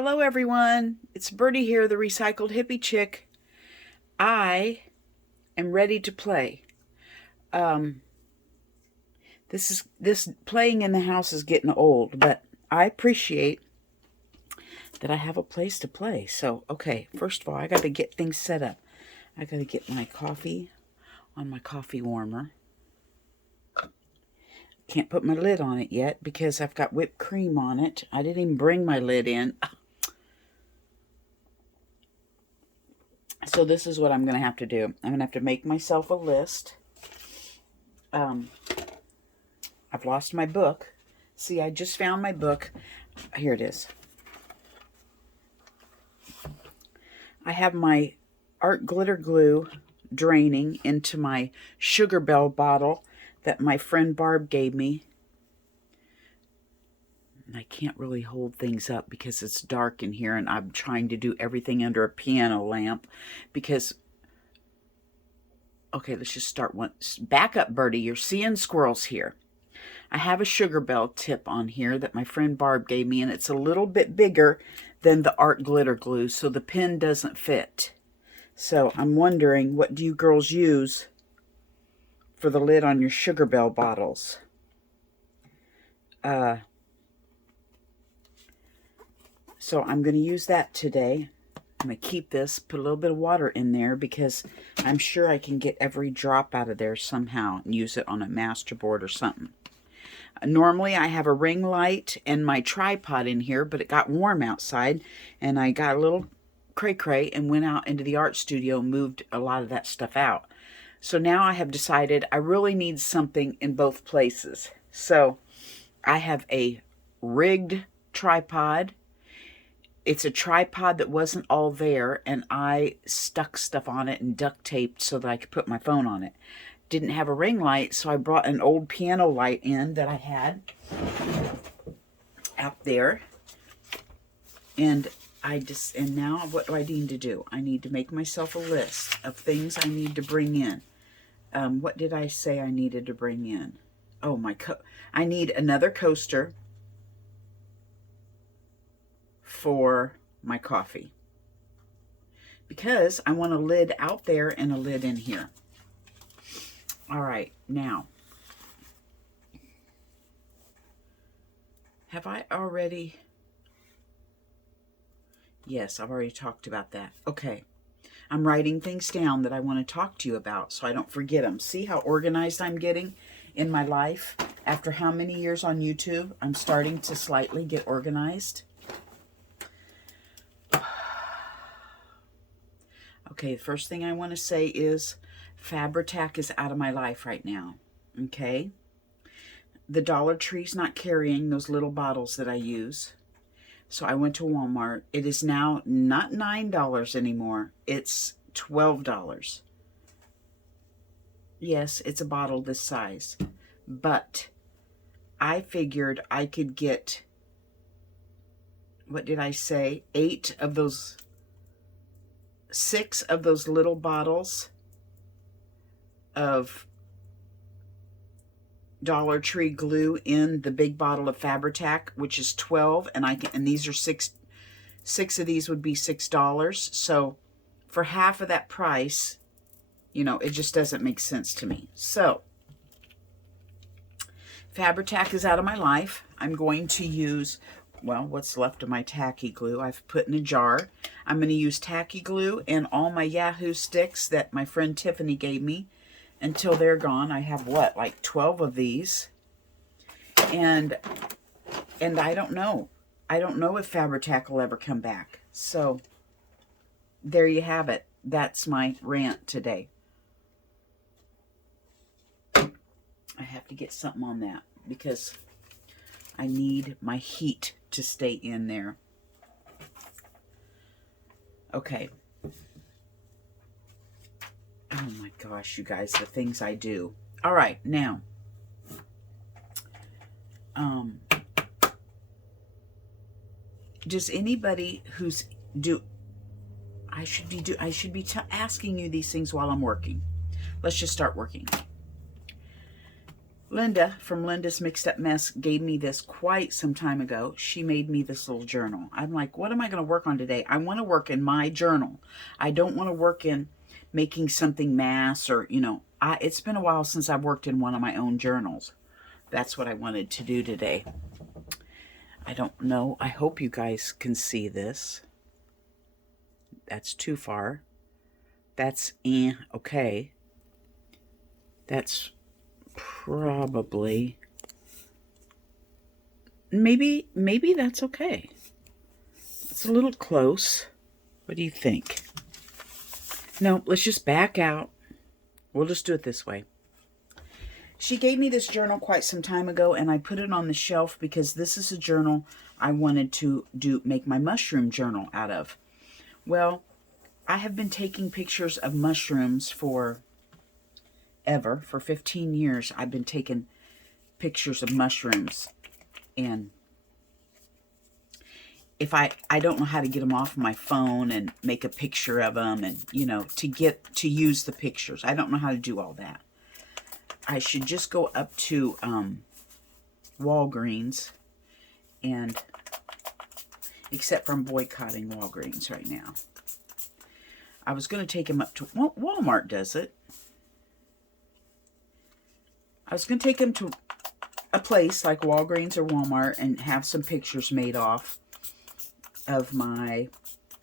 Hello everyone, it's Birdie here, the recycled hippie chick. I am ready to play. This playing in the house is getting old, but I appreciate that I have a place to play. So, okay, first of all, I got to get things set up. I got to get my coffee on my coffee warmer. Can't put my lid on it yet because I've got whipped cream on it. I didn't even bring my lid in. So this is what I'm going to have to do. I'm going to have to make myself a list. I've lost my book. See, I just found my book. Here it is. I have my art glitter glue draining into my Sugar Bell bottle that my friend Barb gave me. I can't really hold things up because it's dark in here and I'm trying to do everything under a piano lamp because, okay, let's just start one. Back up, Birdie, you're seeing squirrels here. I have a Sugar Bell tip on here that my friend Barb gave me, and it's a little bit bigger than the art glitter glue, so the pin doesn't fit. So I'm wondering, what do you girls use for the lid on your Sugar Bell bottles? So I'm going to use that today. I'm going to keep this, put a little bit of water in there because I'm sure I can get every drop out of there somehow and use it on a masterboard or something. Normally I have a ring light and my tripod in here, but it got warm outside and I got a little cray-cray and went out into the art studio and moved a lot of that stuff out. So now I have decided I really need something in both places. So I have a rigged tripod. It's a tripod that wasn't all there, and I stuck stuff on it and duct taped so that I could put my phone on it. Didn't have a ring light, so I brought an old piano light in that I had out there. And now what do I need to do? I need to make myself a list of things I need to bring in. What did I say I needed to bring in? Oh, I need another coaster for my coffee because I want a lid out there and a lid in here. All right, now, have I already? Yes, I've already talked about that. Okay, I'm writing things down that I want to talk to you about so I don't forget them. See how organized I'm getting in my life? After how many years on YouTube, I'm starting to slightly get organized. Okay, the first thing I want to say is Fabri-Tac is out of my life right now, okay? The Dollar Tree's not carrying those little bottles that I use. So I went to Walmart. It is now not $9 anymore. It's $12. Yes, it's a bottle this size. But I figured I could get, what did I say? 6 of those little bottles of Dollar Tree glue in the big bottle of Fabri-Tac, which is 12, and these are 6 of these would be $6. So for half of that price, you know, it just doesn't make sense to me. So Fabri-Tac is out of my life. I'm going to use, well, what's left of my tacky glue I've put in a jar. I'm going to use tacky glue and all my Yahoo sticks that my friend Tiffany gave me until they're gone. I have, what, like 12 of these. And I don't know. I don't know if Fabri-Tac will ever come back. So there you have it. That's my rant today. I have to get something on that because I need my heat to stay in there. Okay. Oh my gosh, you guys, the things I do. All right, now. Does anybody who's I should be asking you these things while I'm working. Let's just start working. Linda from Linda's Mixed Up Mess gave me this quite some time ago. She made me this little journal. I'm like, what am I going to work on today? I want to work in my journal. I don't want to work in making something mass or, it's been a while since I've worked in one of my own journals. That's what I wanted to do today. I don't know. I hope you guys can see this. That's too far. That's okay. That's probably, maybe that's okay. It's a little close. What do you think? No, let's just back out. We'll just do it this way. She gave me this journal quite some time ago, and I put it on the shelf because this is a journal I wanted to make my mushroom journal out of. Well, I have been taking pictures of mushrooms for 15 years. I've been taking pictures of mushrooms, and if I don't know how to get them off my phone and make a picture of them and, to use the pictures. I don't know how to do all that. I should just go up to Walgreens, and except for I'm boycotting Walgreens right now. I was going to take him up to, Walmart does it. I was going to take him to a place like Walgreens or Walmart and have some pictures made off of my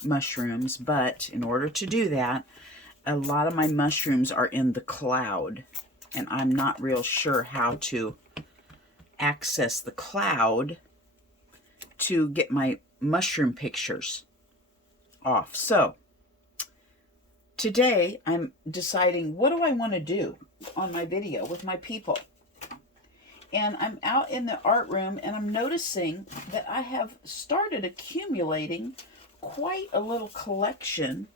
mushrooms. But in order to do that, a lot of my mushrooms are in the cloud. And I'm not real sure how to access the cloud to get my mushroom pictures off. So today I'm deciding, what do I want to do on my video with my people? And I'm out in the art room, and I'm noticing that I have started accumulating quite a little collection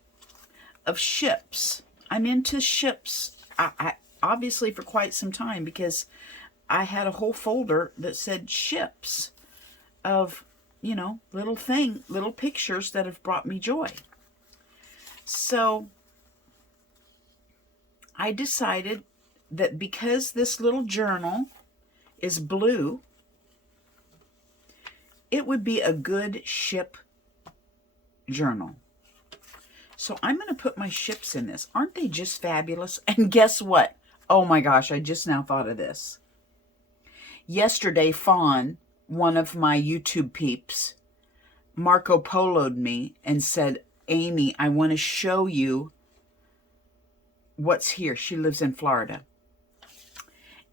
of ships. I'm into ships. I obviously for quite some time, because I had a whole folder that said ships of, little pictures that have brought me joy. So I decided that because this little journal is blue, it would be a good ship journal. So I'm going to put my ships in this. Aren't they just fabulous? And guess what? Oh my gosh, I just now thought of this. Yesterday, Fawn, one of my YouTube peeps, Marco Polo'd me and said, Amy, I want to show you what's here. She lives in Florida.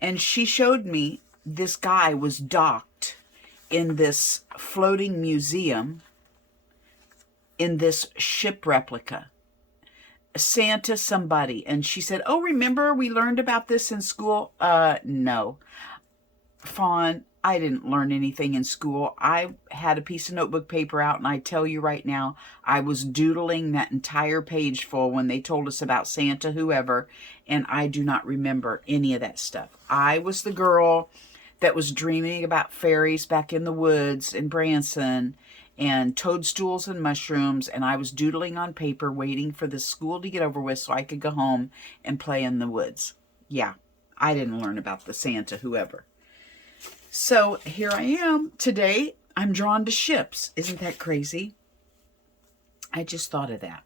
And she showed me this guy was docked in this floating museum in this ship replica. Santa somebody. And she said, oh, remember we learned about this in school? No. Fawn, I didn't learn anything in school. I had a piece of notebook paper out, and I tell you right now, I was doodling that entire page full when they told us about Santa whoever, and I do not remember any of that stuff. I was the girl that was dreaming about fairies back in the woods in Branson, and toadstools and mushrooms, and I was doodling on paper waiting for the school to get over with so I could go home and play in the woods. Yeah, I didn't learn about the Santa whoever. So here I am today. I'm drawn to ships. Isn't that crazy? I just thought of that.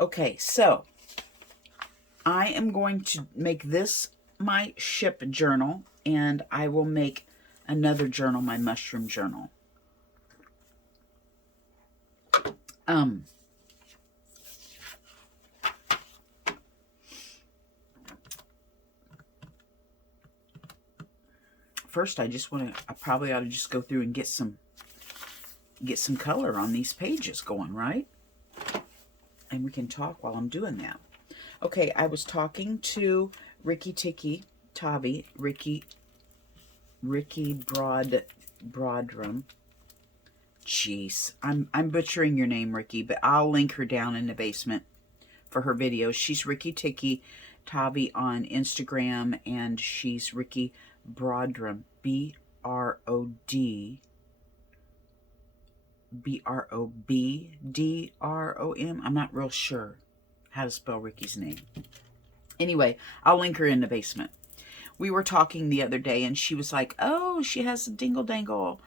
Okay, so I am going to make this my ship journal, and I will make another journal my mushroom journal. First, I probably ought to just go through and get some color on these pages going, right? And we can talk while I'm doing that. Okay, I was talking to Ricky Tavi, Ricky Broadrum. Jeez, I'm butchering your name, Ricky, but I'll link her down in the basement for her videos. She's Ricky Tavi on Instagram, and she's Ricky Broadrum, Brobdrom. I'm not real sure how to spell Ricky's name. Anyway, I'll link her in the basement. we were talking the other day, and she was like, oh, she has a dingle dangle,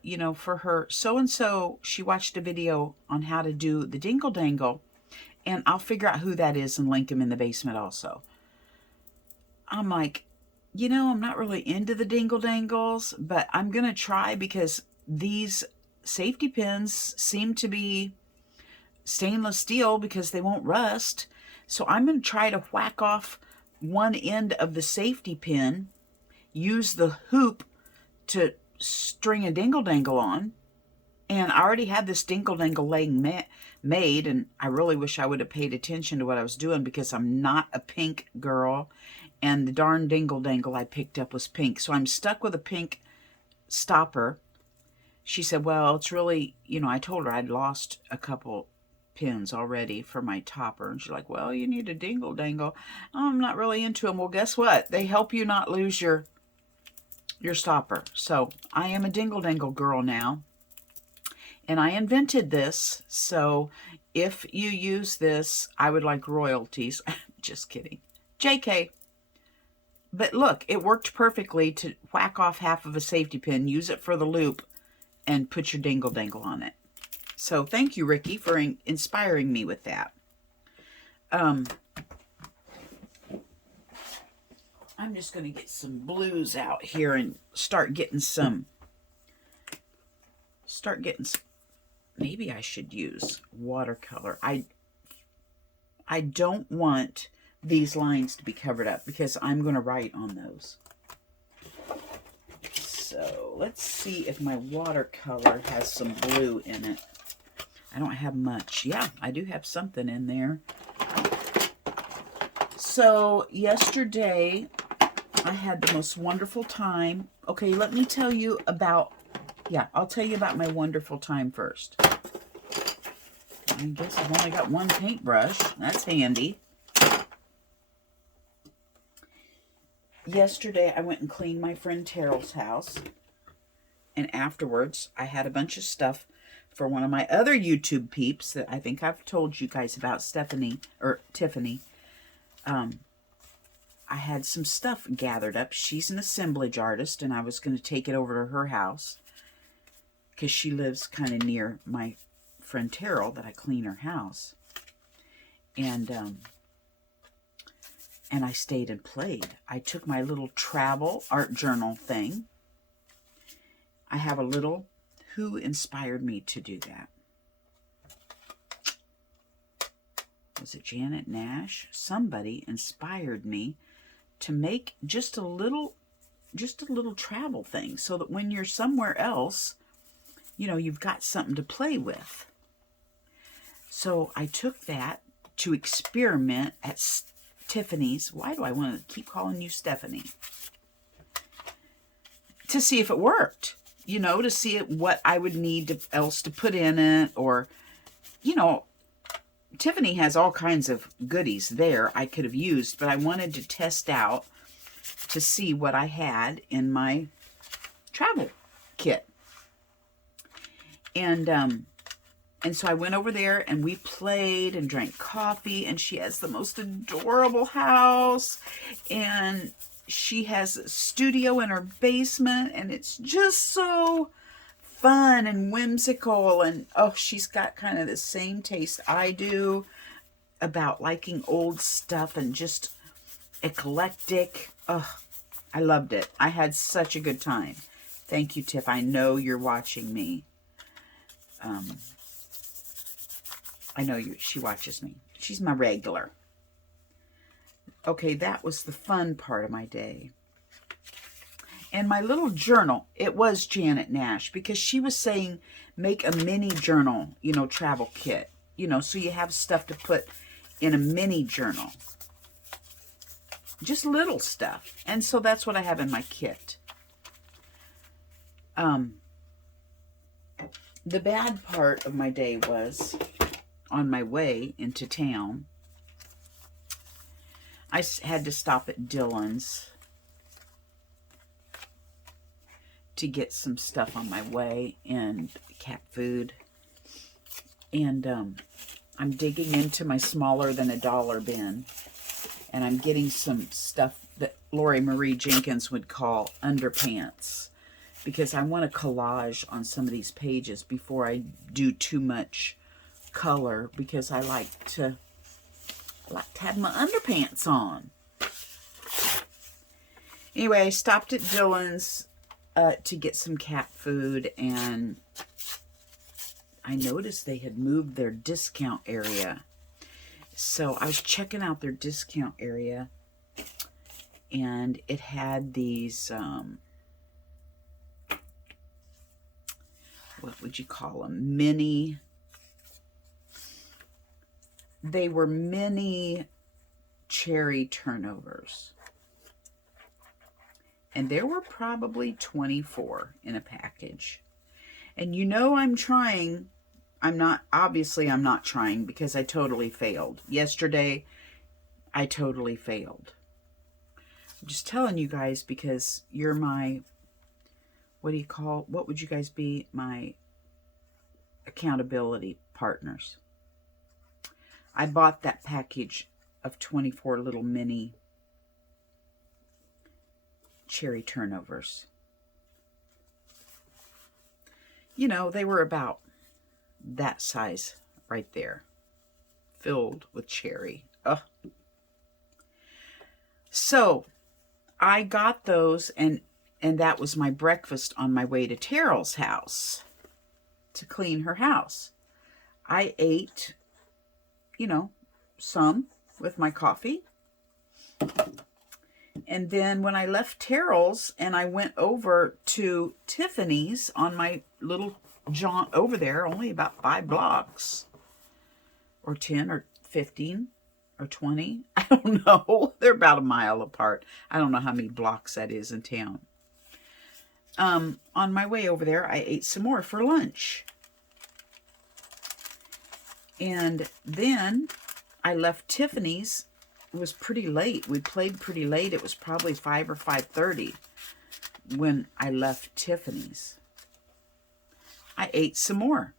you know, for her so-and-so. She watched a video on how to do the dingle dangle, and I'll figure out who that is and link him in the basement also. I'm like, you know, I'm not really into the dingle dangles, but I'm going to try because these safety pins seem to be stainless steel because they won't rust. So I'm going to try to whack off one end of the safety pin, use the hoop to string a dingle dangle on. And I already had this dingle dangle laying made, and I really wish I would have paid attention to what I was doing because I'm not a pink girl, and the darn dingle dangle I picked up was pink. So I'm stuck with a pink stopper. She said, well, it's really, you know, I told her I'd lost a couple pins already for my topper, and she's like, well, you need a dingle dangle. I'm not really into them. Well, guess what? They help you not lose your stopper. So I am a dingle dangle girl now. And I invented this, so if you use this, I would like royalties. Just kidding. JK. But look, it worked perfectly to whack off half of a safety pin, use it for the loop, and put your dingle dangle on it. So thank you, Ricky, for inspiring me with that. I'm just going to get some blues out here and start getting some, maybe I should use watercolor. I don't want these lines to be covered up because I'm going to write on those. So let's see if my watercolor has some blue in it. I don't have much. Yeah, I do have something in there. So yesterday I had the most wonderful time. Okay, let me tell you about, I'll tell you about my wonderful time first. I guess I've only got one paintbrush. That's handy. Yesterday, I went and cleaned my friend Terrell's house. And afterwards, I had a bunch of stuff for one of my other YouTube peeps that I think I've told you guys about, Tiffany. I had some stuff gathered up. She's an assemblage artist, and I was going to take it over to her house because she lives kind of near my friend Terrell that I clean her house. And I stayed and played. I took my little travel art journal thing. I have a little, who inspired me to do that? Was it Janet Nash? Somebody inspired me to make just a little travel thing so that when you're somewhere else, you know, you've got something to play with. So I took that to experiment at Tiffany's. Why do I want to keep calling you Stephanie? To see if it worked. You know, to see what I would need else to put in it. Or, you know, Tiffany has all kinds of goodies there I could have used. But I wanted to test out to see what I had in my travel kit. And so I went over there and we played and drank coffee, and she has the most adorable house, and she has a studio in her basement, and it's just so fun and whimsical. And oh, she's got kind of the same taste I do about liking old stuff and just eclectic. Oh, I loved it. I had such a good time. Thank you, Tiff. I know you're watching me. I know she watches me. She's my regular. Okay, that was the fun part of my day. And my little journal, it was Janet Nash, because she was saying make a mini journal, you know, travel kit. You know, so you have stuff to put in a mini journal. Just little stuff. And so that's what I have in my kit. The bad part of my day was on my way into town, I had to stop at Dillon's to get some stuff on my way and cat food. And I'm digging into my smaller than $1 bin, and I'm getting some stuff that Lori Marie Jenkins would call underpants, because I want a collage on some of these pages before I do too much color, because I like to have my underpants on. Anyway, I stopped at Dylan's to get some cat food, and I noticed they had moved their discount area. So I was checking out their discount area, and it had these, what would you call them? They were mini cherry turnovers. And there were probably 24 in a package. And you know I'm trying. Obviously I'm not trying, because I totally failed. Yesterday, I totally failed. I'm just telling you guys because you're my, what would you guys be? My accountability partners. I bought that package of 24 little mini cherry turnovers. You know, they were about that size right there, filled with cherry. Ugh. So I got those, and that was my breakfast on my way to Terrell's house to clean her house. I ate, you know, some with my coffee. And then when I left Terrell's and I went over to Tiffany's on my little jaunt over there, only about 5 blocks, or 10 or 15 or 20. I don't know. They're about a mile apart. I don't know how many blocks that is in town. On my way over there, I ate some more for lunch. And then I left Tiffany's. It was pretty late. We played pretty late. It was probably 5 or 5:30 when I left Tiffany's. I ate some more.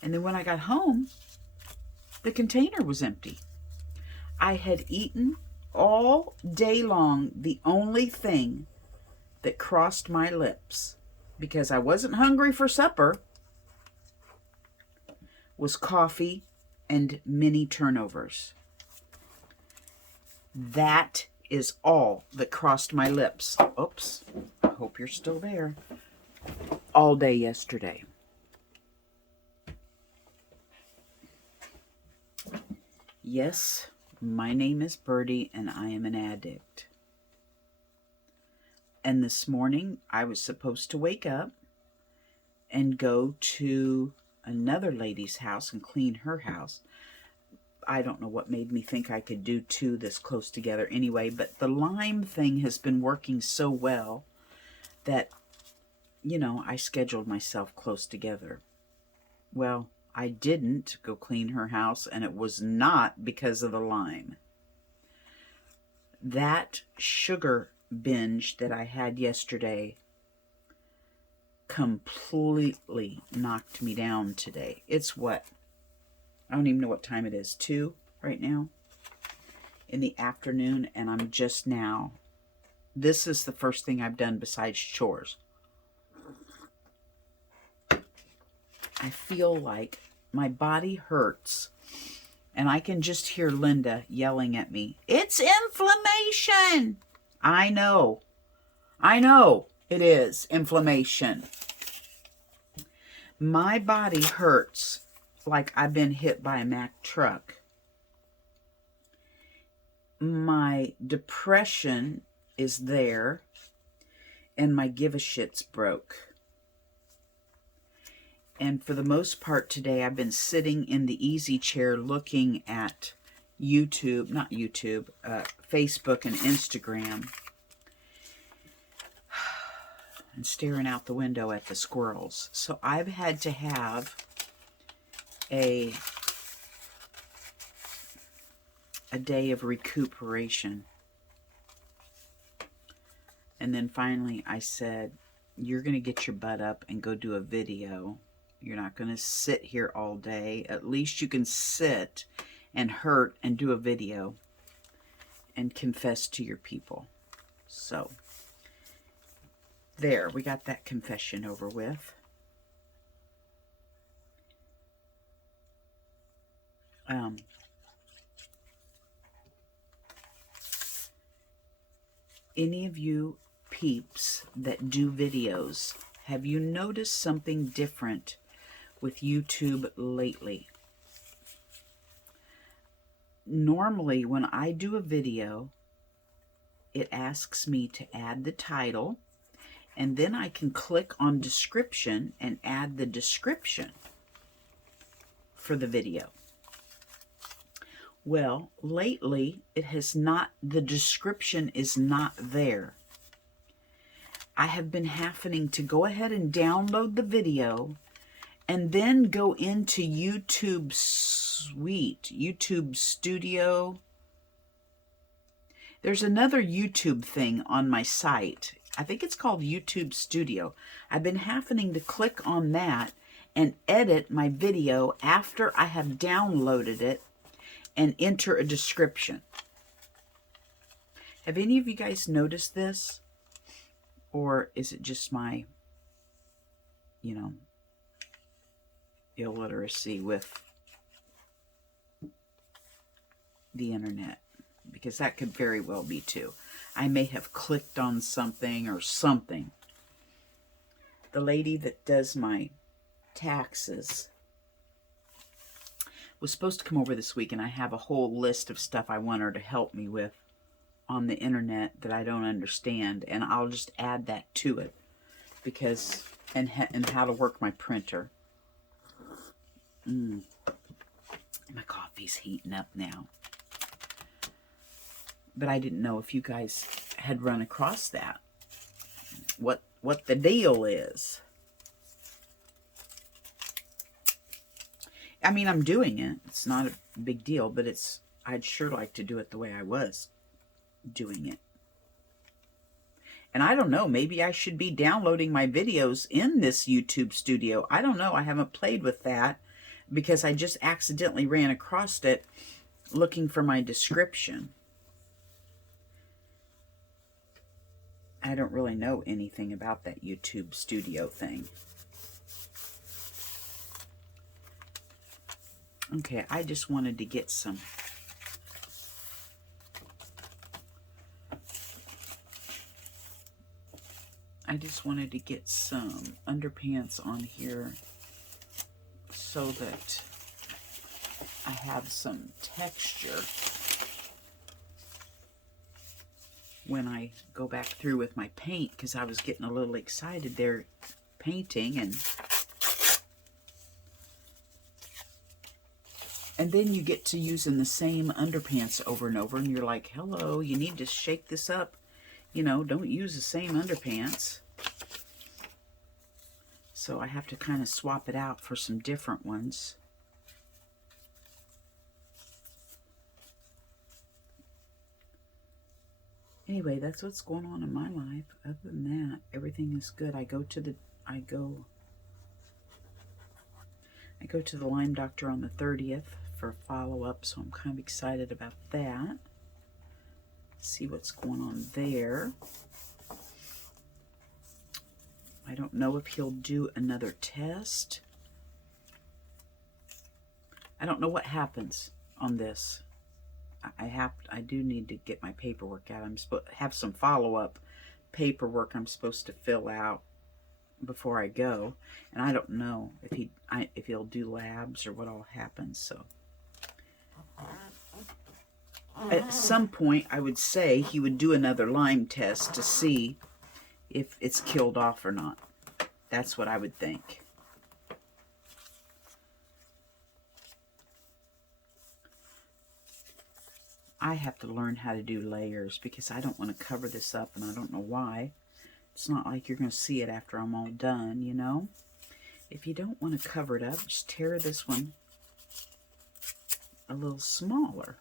And then when I got home, the container was empty. I had eaten all day long the only thing that crossed my lips, because I wasn't hungry for supper, was coffee and mini turnovers. That is all that crossed my lips. Oops, I hope you're still there. All day yesterday. Yes, my name is Birdie, and I am an addict. And this morning, I was supposed to wake up and go to another lady's house and clean her house. I don't know what made me think I could do 2 this close together anyway, but the lime thing has been working so well that, you know, I scheduled myself close together. Well, I didn't go clean her house, and it was not because of the lime. That sugar binge that I had yesterday completely knocked me down today. It's what? I don't even know what time it is. 2 right now in the afternoon, and I'm just now. This is the first thing I've done besides chores. I feel like my body hurts, and I can just hear Linda yelling at me. It's inflammation. I know it is inflammation. My body hurts like I've been hit by a Mack truck. My depression is there, and my give-a-shit's broke. And for the most part today, I've been sitting in the easy chair looking at Facebook and Instagram, and staring out the window at the squirrels. So I've had to have a day of recuperation. And then finally I said, you're going to get your butt up and go do a video. You're not going to sit here all day. At least you can sit and hurt and do a video and confess to your people. So, there, we got that confession over with. Any of you peeps that do videos, have you noticed something different with YouTube lately? Normally, when I do a video, it asks me to add the title, and then I can click on description and add the description for the video. Well, lately, it has not, the description is not there. I have been having to go ahead and download the video and then go into YouTube Suite, YouTube Studio. There's another YouTube thing on my site. I think it's called YouTube Studio. I've been having to click on that and edit my video after I have downloaded it and enter a description. Have any of you guys noticed this? Or is it just my, you know, illiteracy with the internet? Because that could very well be too. I may have clicked on something or something. The lady that does my taxes was supposed to come over this week, and I have a whole list of stuff I want her to help me with on the internet that I don't understand, and I'll just add that to it because and how to work my printer. My coffee's heating up now. But I didn't know if you guys had run across that. What the deal is. I mean, I'm doing it. It's not a big deal, but I'd sure like to do it the way I was doing it. And I don't know, maybe I should be downloading my videos in this YouTube Studio. I don't know. I haven't played with that because I just accidentally ran across it looking for my description. I don't really know anything about that YouTube Studio thing. Okay, I just wanted to get some underpants on here so that I have some texture when I go back through with my paint, because I was getting a little excited there painting, and then you get to using the same underpants over and over, and you're like, hello, you need to shake this up. You know, don't use the same underpants. So I have to kind of swap it out for some different ones. Anyway, that's what's going on in my life. Other than that, everything is good. I go to the Lyme doctor on the 30th for a follow-up, so I'm kind of excited about that. See what's going on there. I don't know if he'll do another test. I don't know what happens on this. I do need to get my paperwork out. I'm supposed to have some follow-up paperwork I'm supposed to fill out before I go, and I don't know if he'll do labs or what all happens. So at some point, I would say he would do another Lyme test to see if it's killed off or not. That's what I would think. I have to learn how to do layers because I don't want to cover this up, and I don't know why. It's not like you're going to see it after I'm all done, you know? If you don't want to cover it up, just tear this one a little smaller.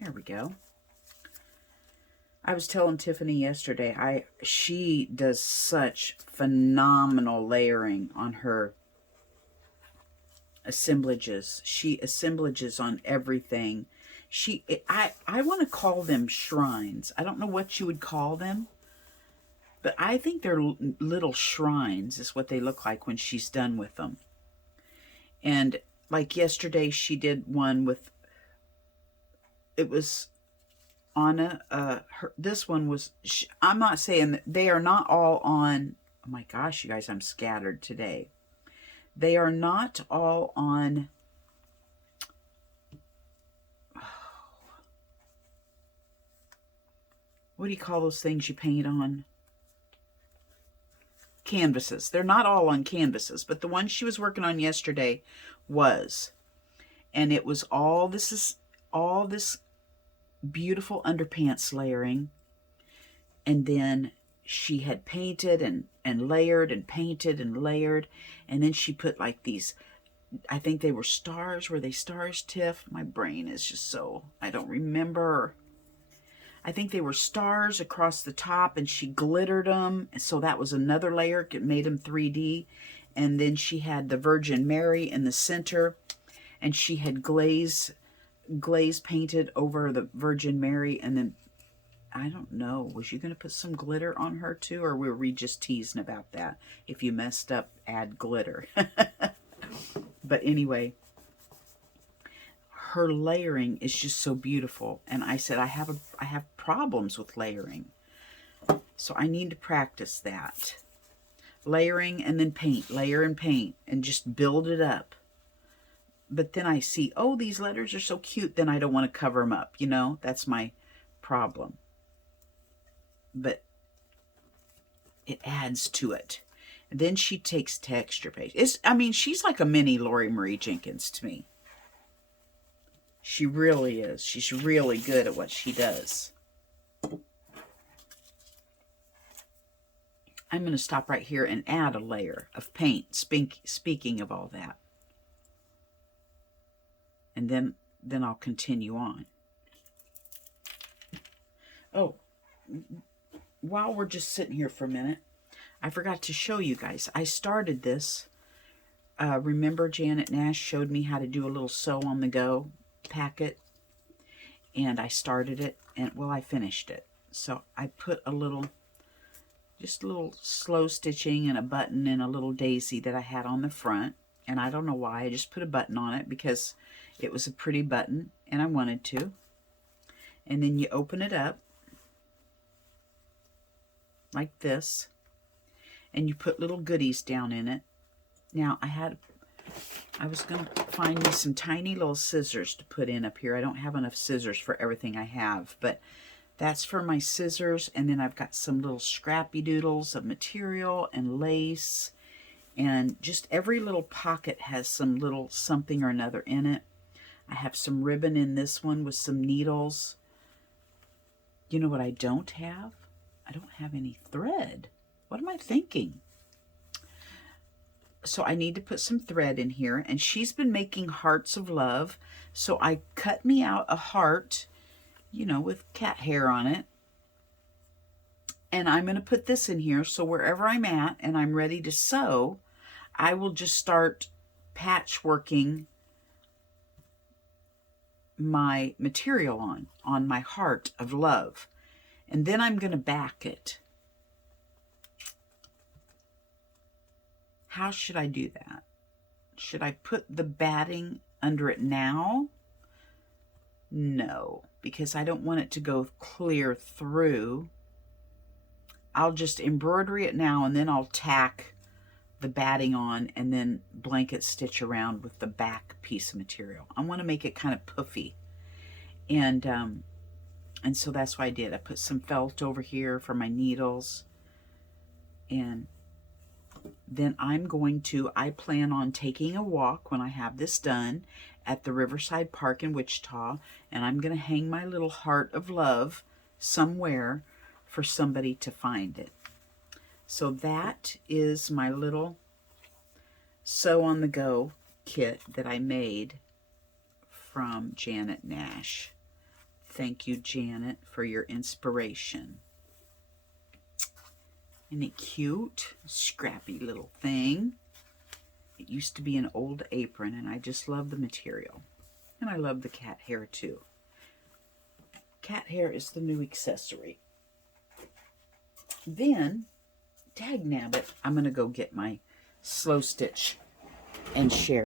There we go. I was telling Tiffany yesterday, she does such phenomenal layering on her assemblages. She assemblages on everything. I want to call them shrines. I don't know what you would call them, but I think they're little shrines is what they look like when she's done with them. And like yesterday, she did one with, it was on this one was, I'm not saying that they are not all on, oh my gosh, you guys, I'm scattered today. They are not all on, what do you call those things you paint on? Canvases. They're not all on canvases, but the one she was working on yesterday was. And it was all, this is all this beautiful underpants layering. And then she had painted and layered and painted and layered. And then she put like these, I think they were stars. Were they stars, Tiff? My brain is just so, I don't remember. I think they were stars across the top, and she glittered them. So that was another layer. It made them 3D. And then she had the Virgin Mary in the center, and she had glaze painted over the Virgin Mary. And then, I don't know, was you going to put some glitter on her too? Or were we just teasing about that? If you messed up, add glitter. But anyway, her layering is just so beautiful. And I said, I have problems with layering. So I need to practice that. Layering and then paint, layer and paint, and just build it up. But then I see, oh, these letters are so cute. Then I don't want to cover them up. You know, that's my problem. But it adds to it. And then she takes texture paste. I mean, she's like a mini Lori Marie Jenkins to me. She really is. She's really good at what she does. I'm going to stop right here and add a layer of paint, speaking of all that. And then I'll continue on. Oh, while we're just sitting here for a minute, I forgot to show you guys. I started this. Remember Janet Nash showed me how to do a little sew on the go packet, and I started it, and well, I finished it. So I put just a little slow stitching and a button and a little daisy that I had on the front, and I don't know why, I just put a button on it because it was a pretty button and I wanted to. And then you open it up like this, and you put little goodies down in it. Now I was going to find me some tiny little scissors to put in up here. I don't have enough scissors for everything I have, but that's for my scissors. And then I've got some little scrappy doodles of material and lace. And just every little pocket has some little something or another in it. I have some ribbon in this one with some needles. You know what I don't have? I don't have any thread. What am I thinking? So I need to put some thread in here, and she's been making hearts of love. So I cut me out a heart, you know, with cat hair on it. And I'm going to put this in here. So wherever I'm at and I'm ready to sew, I will just start patchworking my material on my heart of love. And then I'm going to back it. How should I do that? Should I put the batting under it now? No, because I don't want it to go clear through. I'll just embroidery it now, and then I'll tack the batting on and then blanket stitch around with the back piece of material. I want to make it kind of puffy. And so that's what I did. I put some felt over here for my needles. And then I plan on taking a walk when I have this done at the Riverside Park in Wichita, and I'm going to hang my little heart of love somewhere for somebody to find it. So that is my little sew on the go kit that I made from Janet Nash. Thank you, Janet, for your inspiration. Isn't it cute? Scrappy little thing. It used to be an old apron, and I just love the material. And I love the cat hair too. Cat hair is the new accessory. Then, dagnabbit, I'm going to go get my slow stitch and share.